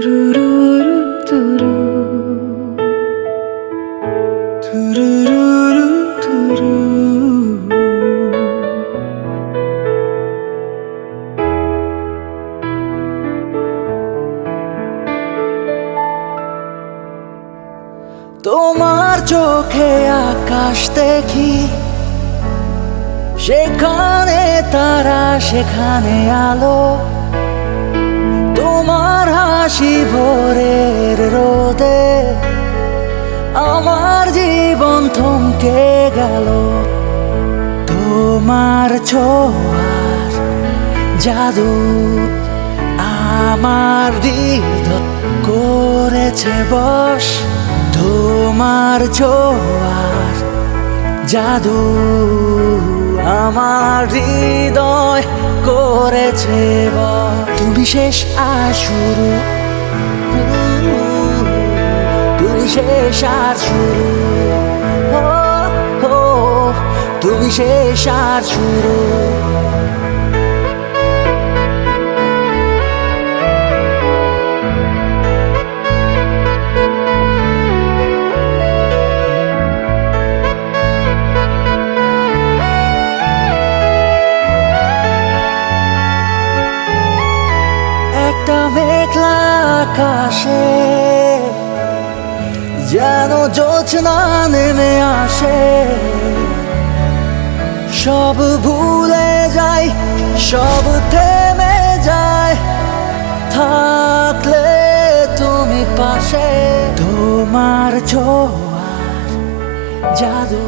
তোমার চোখে আকাশ দেখি, সেখানে তারা সেখানে আলো। তোমার হাসি ভোরের রোদে আমার জীবন থমকে গেল। তোমার ছোঁয়ার জাদু আমার হৃদয় করেছে বশ। তোমার ছোঁয়ার জাদু আমার হৃদয় করেছে বশ। তুমি শেষ আর শুরু, তুমি শেষ আর শুরু, তুমি শেষ আর শুরু। একটা মেঘলা আকাশে যেন জ্যোৎস্না নেমে আসে, সব ভুলে যায়, সব থেমে যায়, থাকলে তুমি পাশে। তোমার ছোঁয়ার জাদু